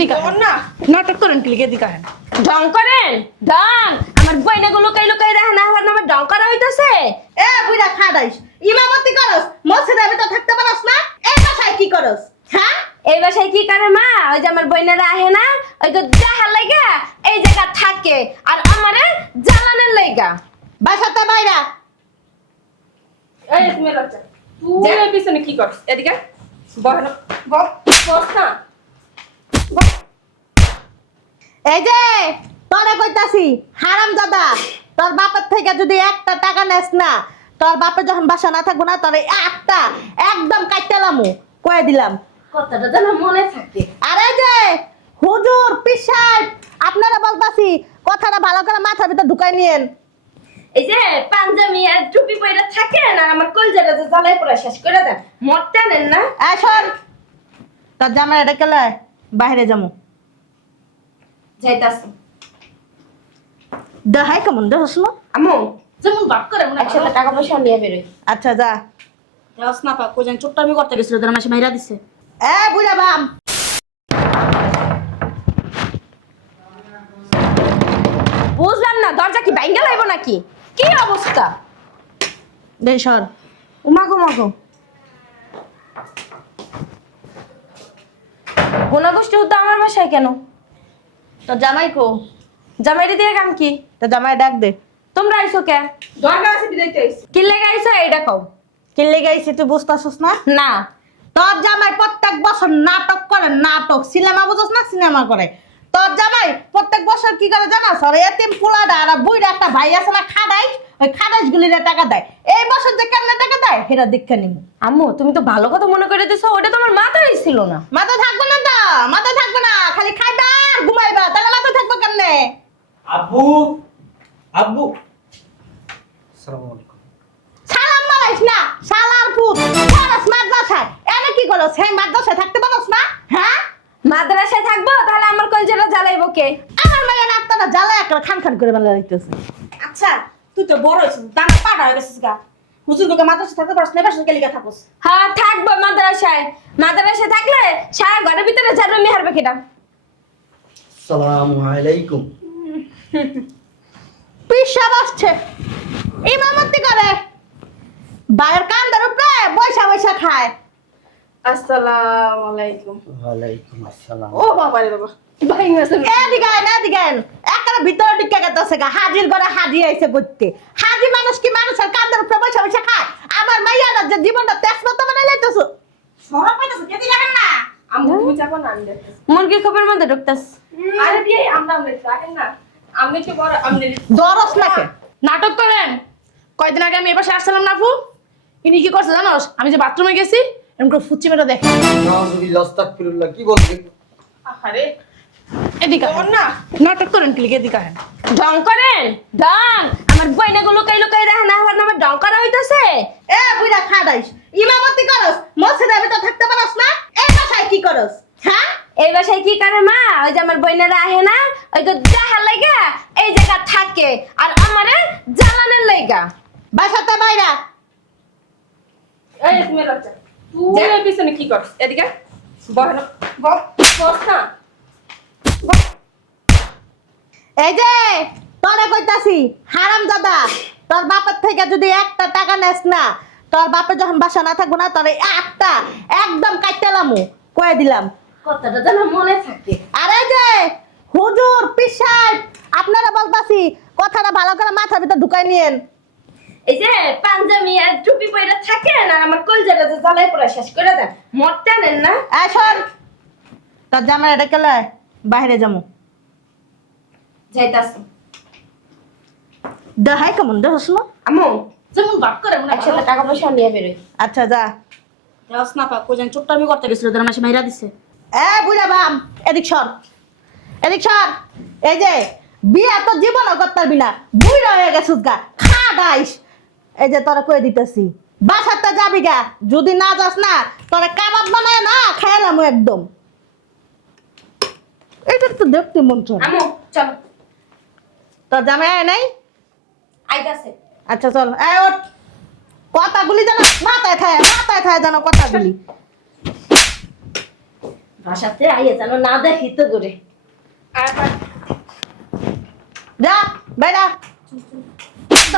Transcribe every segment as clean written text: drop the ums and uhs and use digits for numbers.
এদিকে না নাটক করেন ক্লিক এদিকে আহেন ঢং করেন ঢং আমার বইনা গুলো কাইলো কাই দেখে না আমার নামে ঢং করা হইতাছে এ বুইড়া খাড়াইস ইমামতি করস মসজিদের ভিতর থাকতে পারস না এই বাসায় কি করস হ্যাঁ এই বাসায় কি করে মা ওই যে আমার বইনারা আহে না ওই তো দেখার লাগা এই জায়গা থাকে আর আমারে জ্বালানোর লাগা বাসাতে বাইরা এই তুমি লজ্জা তুই এর পিছনে কি করছ এদিকে বহন বস না এই যে তোরে কইতাছি হারামজাদা তোর বাপের থেকে যদি একটা টাকা নেস না তোর বাপে যখন বাসা না থাকবো না তোর একটা একদম কাটতেলামু কয়ে দিলাম কথাটা যেন মনে থাকে আরে যে হুজুর পীর সাহেব আপনারা বলতাছি কথাটা ভালো করে মাথার ভিতর ঢুকাই নিয়েন এই যে পাঞ্জাবি আর টুপি পরে থাকেন আর আমার কলজাটা যে জ্বালাই পড়া শেষ করে দেন মরতে নেন না এই শোন তোর জামাই এটা কেলে বাইরে যামু যাইতাছি দেখাই কেমন দেখছ না আমু যেমন বাপ করে মনে একসাথে টাকা পয়সা নিয়ে বেরোই আচ্ছা যা দেওয়াস না পা কোজন চোট্টামি করতে গেছিল তোর মাসে মাইরা দিছে এ বুড়া বাম বুঝলাম না দরজা কি বাইঙ্গা লাইব নাকি কি অবস্থা দে সর উমাগো মাগো গোনাগোষ্ঠী হতো আমার বাসায় কেন তোর জামাই কো জামাইরে দিয়ে কাম কি তোর জামাই ডাক দে তোমরা আইছো কে দরকার আছে বিদাইতে আইছি কি লেগে আইছো এইটা কও কি লেগে আইছি তুই বুঝতাছস না না তোর জামাই প্রত্যেক বছর নাটক করে নাটক সিনেমা বুঝছ না সিনেমা করে তোর জামাই প্রত্যেক বছর কি করে জানাস আর এতিম পোলাডা আর বুইড়া একটা ভাই আছে না খাদাইস ওই খাদাইস গুলিরে টাকা দেয় এই বছর যে কেমনে টাকা দেয় সেটা দেখে নিব আম্মু তুমি তো ভালো কথা মনে করে দিছো ওটা তো আমার মাথায় ছিল না মাথা থাকবে না তো মাথা থাকবে না খালি খাইবা আর ঘুমাইবা তাহলে মাথা থাকবে কেমনে আব্বু আব্বু আসসালামু আলাইকুম সালাম মারাইস না শালার পুত পড়াস মাদ্রাসায় এনে কি করস সেই মাদ্রাসায় থাকতে পারস না হ্যাঁ মাদ্রাসায় থাকবো তাহলে আমার কলজাটা জ্বালাইবো কে আমার মেয়ে নাত্তারা জ্বালা একটা খান খান করে বেলা দিতেছে আচ্ছা তুই তো বড় হইছিস দান পাড়া হয়ে গেছিস গা হুজুর লোকে মাদ্রাসা থাকতে পারছ না বাসা কেলিগা থাকোস হ্যাঁ থাকবো মাদ্রাসায় মাদ্রাসায় থাকলে সারা ঘরের ভিতরে যাবে মেহার পাখিটা আসসালামু আলাইকুম পিসাব আসছে ইমামতি করে বাইরের কান্দার উপরে বৈশা বৈশা খায় আসসালামু আলাইকুম ওয়ালাইকুম আসসালাম ও বাবা রে বাবা ভাই গেছে এদিকে আয় না এদিকে আয় একটা ভিতরে টিকে গেছে গা হাজির করে হাজি আইছে করতে হাজি মানুষ কি মানুষের কান্দার উপরে বৈশা বৈশা খায় আমার মাইয়াটা যে জীবনটা তেজপাতা বানাই লাইতেছো সরব পাইতাছ কেদি লাগেন না আম্মু তুমি যাবো না আমি মুরগি খবরের মধ্যে ঢুকতাস আরে বিয়ে আমরা রাখেন না আমি কি বড় আমনে দরস নাকে নাটক করেন কয়দিন আগে আমি এবার আসছিলাম না আপু ইনি কি করছে জানোস আমি যে বাথরুমে গেছি এরকম করে ফুচি মেটা দেখে নাউযুবিল্লাহ আস্তাগফিরুল্লাহ কি বলছিস আরে এদিকে না নাটক করেন ক্লিক এদিকে আহেন ঢং করেন ঢং আমার বইনা গুলো কাইলো কাই দেখে না আমার নামে ঢং করা হইতাছে এ বুইড়া খাড়াইস ইমামতি করস মসজিদের ভিতর থাকতে পারস না এই বাসায় কি করস হ্যাঁ এই বাসায় কি করে মা ওই যে আমার বইনারা আহে না ওই তো দেখার লাগা এই জায়গা থাকে আর আমারে জ্বালানোর লাগা বাসাতে বাইরা এই তুমি লজ্জা তুই এর পিছনে কি করছ এদিকে বহন বস না এই যে তোরে কইতাছি হারামজাদা তোর বাপের থেকে যদি একটা টাকা নেস না তোর বাপে যখন বাসা না থাকবো না তোর একটা একদম কাটতেলামু কয়ে দিলাম কথাটা যেন মনে থাকে আরে যে হুজুর পীর সাহেব আপনারা বলতাছি কথাটা ভালো করে মাথার ভিতর ঢুকাই নিয়েন এই যে পাঞ্জাবি আর টুপি পরে থাকেন আর আমার কলজাটা যে জ্বালাই পড়া শেষ করে দেন মরতে নেন না এই শোন তোর জামাই এটা কেলে বাইরে যামু যাইতাছি দেখাই কেমন দেখছ না আম্মু যেমন বাপ করে মনে একসাথে টাকা পয়সা নিয়ে বেরোই আচ্ছা যা দেওয়াস না পা কোজন চোট্টামি করতে গেছিল তোর মাসে মাইরা দিছে এ বুড়া বাম এদিক সর এদিক সর এই যে বিয়া তো জীবনও করতে পারবি না বুড়া হয়ে গেছিস গা খাডাইস এই যে তোরা কয়ে দিতেছি বাসাতে যাবি গা যদি না যাস না তোরা কাবাব বানায় না খাইলাম একদম এটা তো দেখতে মন চল আম্মু চল তোর জামাই আয় নাই আইতাছে আচ্ছা চল এই ওঠ কথাগুলি যেন মাথায় খায় যেন কথাগুলি বাসাতে আইয়ে যেন না দেখি তো করে। যা বাইরা।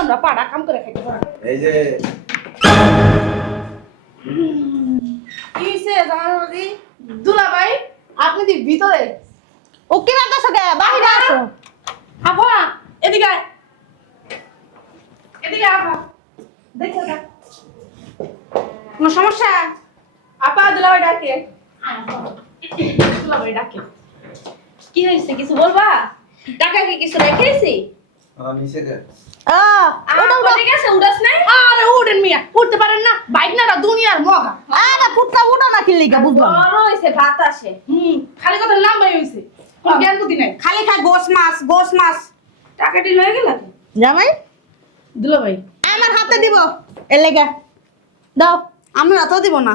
আমরা পাড়া কাম করে খাইতে পারি। এই যে কিসে জামাই দুলাভাই আপনি দি ভিতরে ও কি রাখছো কে বাহিরে আসো। আপা এদিকে আয়। এদিকে আপা দেখো না কোনো সমস্যা আপা দুলাভাই ডাকে দুলাভাই ডাকে কি হয়েছে কিছু বলবা? টাকা কি কিছু রেখেছি? নিচে যে ওটা ওটা ঠিক আছে উড়াস নাই? আরে উঠেন মিয়া উঠতে পারেন না বাইক না দুনিয়ার মগা আরে পুটটা উঠো না কি লিগা বুঝলাম না। বড় হইছে ভাত আসে। খালি কথা লাম্বাই হইছে কোন জ্ঞান বুদ্ধি নাই খালি খা গোস মাছ টাকাটি লয়ে গেল কি? জামাই দুলাভাই আমার হাতে দিব এ লেগা দাও। আমি হাতও দিব না।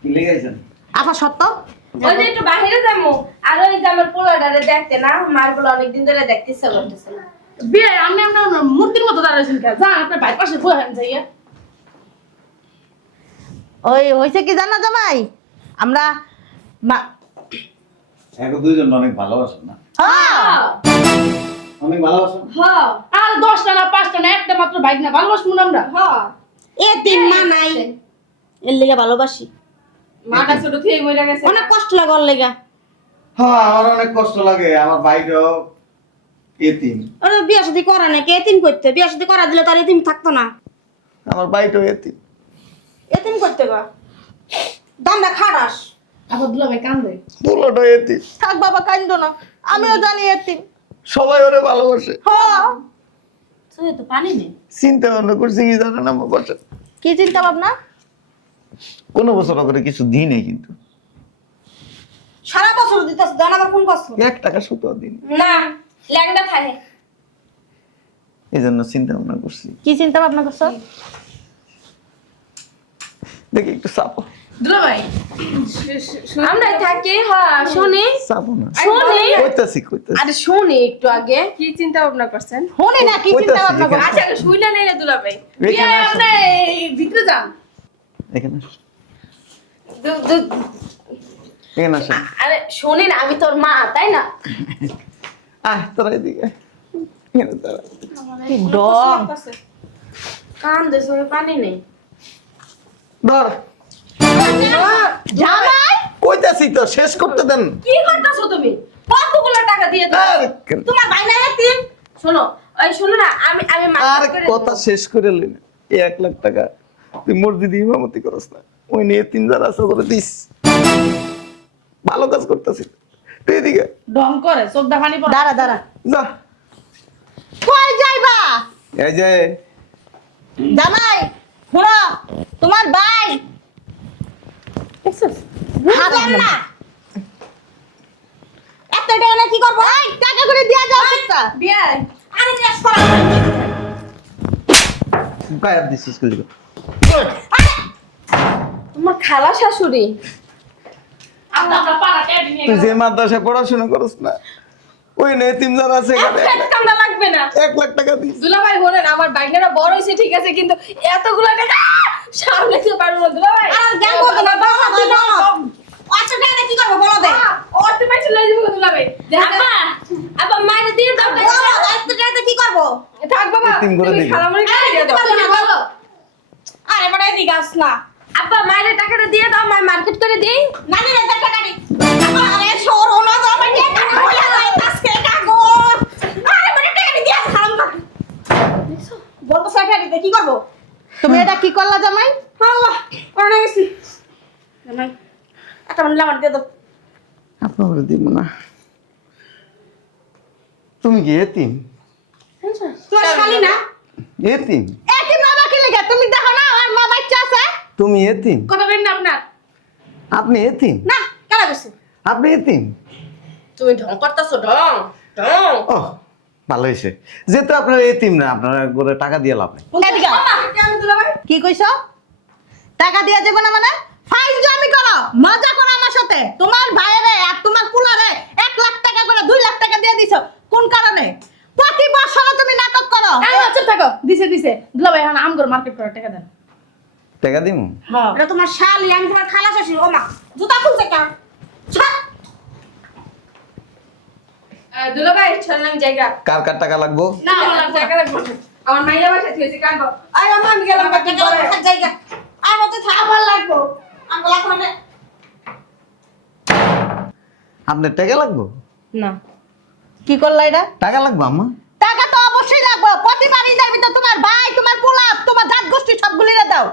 কি লেগেছেন? আপা সত্য ওই যে একটু বাইরে যাবো আর ওই যে আমার পোলাডারে দেখতে না মারগুলো অনেকদিন ধরে দেখতে ইচ্ছা করতেছে না। বিয়ে আমি আমরা মূর্তির মতো দাঁড়াইছেন কে যা আপনার বাইক পাশে বসে যাইয়া ওই হইছে কি জানো জামাই আমরা এখন দুইজন অনেক ভালোবাসেন না? হ্যাঁ অনেক ভালোবাসেন? হ্যাঁ আর 10টা না 5টা না একটা মাত্র বাইক না ভালোবাসবো না আমরা হ্যাঁ এ তিন মা নাই এর লেগা ভালোবাসি। মাটা ছোট থেকে মরে গেছে অনেক কষ্ট লাগে ওর লেগা। হ্যাঁ আমার অনেক কষ্ট লাগে। আমার ভাইটাও এতিম। ওরা বিয়ে শাদী করা নাকি এতিম করতে বিয়ে শাদী করা দিলে তার এতিম থাকতো না। আমার ভাইটাও এতিম। এতিম করতে গা দামটা খারাস। আবার দুলাভাই কান্দে পুরোটা এতিম। থাক বাবা কান্দো না আমিও জানি এতিম। সবাই ওরে ভালোবাসে। হ্যাঁ তুই তো পানি নেই। চিন্তা ভাবনা করছি কি জানেন আমার বাসা কি চিন্তা ভাবনা? কোনো বছর করে কিছু দিই নেই, কিন্তু সারা বছর দিতেছ জান আবার কোন বছর? 1 টাকা সুতো দিন। না ল্যাংড়া থাকে। এই জন্য চিন্তা ভাবনা করছি। কি চিন্তা ভাবনা করছো? দেখি একটু চাপো। দুলাভাই আমরা থাকি হ্যাঁ শুনি চাপো না। শুনি কইতাছি আরে শুনি একটু আগে। কি চিন্তা ভাবনা করছেন শুনি না কি চিন্তা ভাবনা করছো? আচ্ছা শুইলা নেই রে দুলাভাই। বিয়ে এখানে আসো। আপনি ভিতরে যান এখানে আসো। দু- দু- এখানে আসো। আরে শুনি না আমি তোর মা তাই না? আয় তোরা এদিকে। এখানে দাঁড়া। কি ডং কান দেশ পানি নেই। ধর। জামাই কইতাছি তো, শেষ করতে দেন। কি করতেছো তুমি? কতগুলো টাকা দিয়ে দাও? আর তোমার ভাই না এতিম? শোনো ওই শোনো না আমি আমি আর মাফ করে কথা দেব। শেষ করে লই না। এই 1 লাখ টাকা তুই মসজিদে ইমামতি করস না, ওই নিয়ে 3,000 আশা করে দিস। ভালো কাজ করতেছি তুই এদিকে ঢং করে চোখটা পানি পড়ে দাঁড়া দাঁড়া যা। কই যাইবা? এই যে জামাই শুনো তোমার ভাই হারাম না এত টাকা না কি করবো? এই টাকা করে দিয়া যাও একটা বিয়ে আরে জিজ্ঞেস করা গায়েব দিছিস কি লিখে? তোমার খালা শাশুড়ি আমরা পাড়া টেডি নিয়ে তুই যে মাদ্রাসায় পড়াশোনা করস না, ওই নিয়ে 3,000 আছে এখানে। কান্দা লাগবে না। 1 লাখ টাকা দিস। দুলাভাই বলেন আমার বাইকটা বড় হইছে ঠিক আছে কিন্তু এতগুলো টাকা সামলাতে পারবো না দুলাভাই। আর জ্ঞান করবে না বলো না তুই বলো আচ্ছা টাকা কি করবো বলো দে অর্থ পাইছে লই যাবো দুলাভাই আপা আপা মাইরে দিয়ে দাও টাকা। বলো এত টাকা কি করবো? থাক বাবা এতিম করে তুমি দিবি। খালামুড়ি আরে খাইয়ে দিতে দাও পারবো না বলো আরে বড় এদিকে আস না। আপা মাইরে টাকাটা দিয়ে দাও মা মার্কেট করে দেই। নানি রে টাকা নানি আরে সরো না জামাই টাকা হইয়া যায় আজকে কাগো আরে বড় টাকা দিয়া খারাপ না বলবো টাকা দিতে কি করবো? তুমি এটা কি করলা জামাই? আল্লাহ অনেক গেছি। জামাই একটা মনে আমার দিয়ে দাও। আপনাকে দিব না। তুমি কি এতিম? তোমার শালি না? এতিম? এতিম বাবা কি লিখে তুমি দেখো না আমার মা বাচ্চা আছে তুমি এতিম? কথা বলেন না আপনার আপনি এতিম? না কেন গেছে আপনি এতিম? তুমি ঢং করতেছো ঢং ঢং। ও ভালো হয়েছে, যেহেতু আপনার এতিম না, আপনার করে টাকা দিয়ে লাভ নেই। এদিকে আয়। আমি দুলাভাই কি কইছো? টাকা দিয়া যাবে না মানে ফাইল জমি করো মজা করো আমার সাথে তোমার ভাইরে আর তোমার পুলারে 1 লাখ টাকা করে 2 লাখ টাকা দিয়ে দিছো কোন কারণে? প্রতি বছর তুমি নাটক করো আচ্ছা থাকো দিছে দিছে দুলাভাই এখন আম করে মার্কেট করে টাকা দেন টাকা দিমু হ্যাঁ এটা তোমার শালি, আমি তোমার খালা শাশুড়ি। ও মা, জুতা খুলছে কেন? ছাড়। দুলা ভাই চলেন জায়গা। কার কার টাকা লাগবো? না আমার জায়গা লাগবে না। আমার মাইয়া বাসা থেকে কানবো। আয় আমা আমি গেলাম বাকি টাকা পরে। রাখার জায়গা আমাকে খাবার লাগবো আমার লাগবে না। আপনার টাকা লাগবো? না, কি করলা এটা? টাকা লাগবো আম্মা? টাকা তো অবশ্যই লাগবে। প্রতিবার ঈদের ভিতর তোমার ভাই, তোমার পোলা, তোমার জাত গোষ্ঠী সবগুলিরে দাও।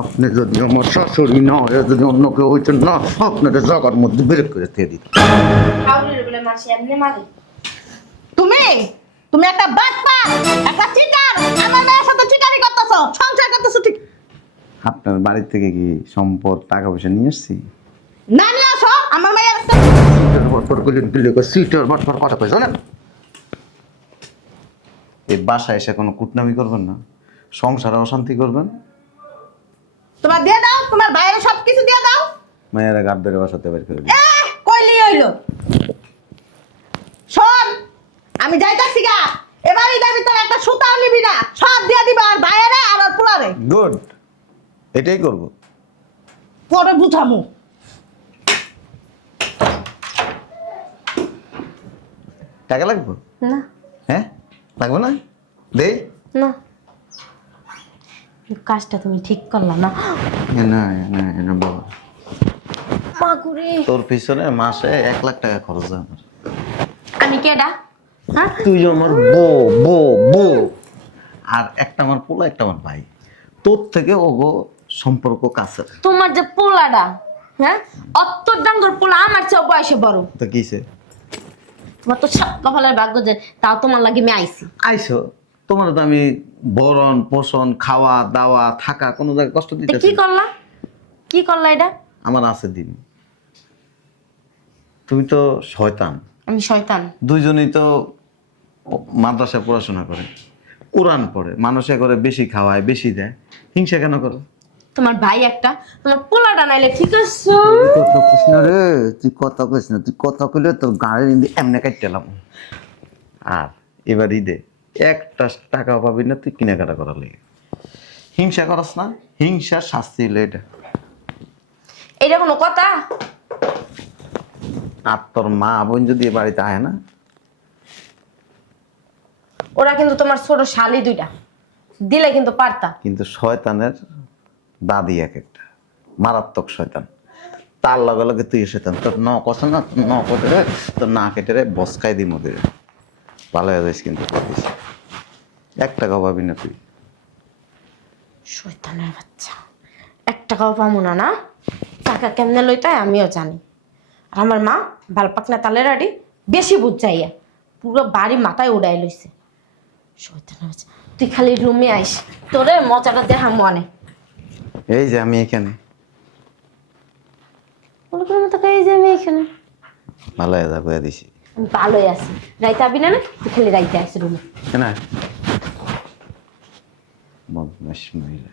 আপনি যদি আমার শাশুড়ি না হয়, যদি অন্য কেউ হইতেন না, আপনাকে জায়গার মধ্যে বের করে দিয়ে দিত। কাউরির বলে মাসি এমনি মারে। তুমি তুমি একটা বাটপা, একটা চিটার, আমার মেয়ের সাথে চিটারি করতেছো, সংসার করতেছো ঠিক আপনার বাড়ি থেকে কি সম্পদ টাকা পয়সা নিয়ে আসছি? না নিয়ে আসো। আমার মেয়ের একটা সিটার বাটপার কথা কইছো না? এই বাসায় এসে কোনো কুটনামি করবেন না, সংসারে অশান্তি করবেন, তোমার দিয়ে দাও, তোমার ভাইয়ের সব কিছু দিয়ে দাও। মেয়েরা গাড় ধরে বাসাতে বের করে দিন। কইলি হইলো। শোন, আমি যাইতাছি গা। এবার ঈদের ভিতরে একটা সুতাও নিবি না, সব দিয়ে দিবা আর ভাইয়েরে আর ওর পোলারে। গুড, এটাই করব। পরে বুঝামু। টাকা লাগবে? না হ্যাঁ লাগবে না? দে না, কাজটা তুমি ঠিক করলা না। না না না বাবা, মা গুরে, তোর পিছনে মাসে 1 লাখ টাকা খরচ হয় আমার। আমি কেডা? হ্যাঁ, তুই আমার বউ বউ বউ, আর একটা আমার পোলা, একটা আমার ভাই। তোর থেকে ওগো সম্পর্ক কাছে। তোমার যে পোলাটা, হ্যাঁ, অত ডাঙ্গর পোলা আমার চেয়ে বয়সে বড়। তো কিসে তোমার তো সব কপালের ভাগ্য যে তাও তোমার লাগে আমি আইছি। আইসো? তোমার তো আমি বরণ পোষণ, খাওয়া দাওয়া, থাকা, কোনো জায়গায় কষ্ট তো দিতে কি করলা? কি করলা এটা? আমার আছে দিন। তুমি তো শয়তান। আমি শয়তান? দুইজনেই তো মাদ্রাসায় পড়াশোনা করে, কোরআন পড়ে, মানুষে করে বেশি খাওয়ায়, বেশি দেয়, হিংসা কেন করো? তোমার ভাই একটা, তোমার পোলাটা নাইলে ঠিক আছে। কথা কইস না রে, তুই কথা কইস না, তুই কথা কইলে তোর গাড়ি নিয়ে এমনি কাটতেলাম। আর এবার ঈদে একটা টাকা পাবি না তুই কেনাকাটা করার লেগে। হিংসা করস না? হিংসার শাস্তি হলো এটা। এটা কোনো কথা? আর তোর মা বোন যদি এ বাড়িতে আয় না, ওরা কিন্তু তোমার ছোট শালি দুইটা, দিলে কিন্তু পারতা। কিন্তু শয়তানের দাদি এক একটা মারাত্মক শয়তান। তার লগে লগে তুই শয়তান। তোর ন কষে না, তোর ন কেটে রে, তোর না কেটে রে বসকাই দি মধ্যে ভালো হয়ে যাইস। কিন্তু পারিস 1 টাকা পাবি না তুই। শয়তানের বাচ্চা, 1 টাকাও পাবো না। না, টাকা কেমনে লইতায় আমিও জানি। আর আমার মা বালপাকনা তালের আড়ি বেশি বুঝাইয়া পুরো বাড়ি মাথায় উড়াই লইছে। শয়তানের বাচ্চা, তুই খালি রুমে আইস, তোরে মজাটা দেখা মনে। এই যে আমি এখানে, এই যে আমি এখানে ভালো হয়ে যা কয়ে দিছি। আমি ভালোই আছি। রাইতে আবি না? তুই খালি রাইতে আসি রুমে। না বদমাশ মহিলা।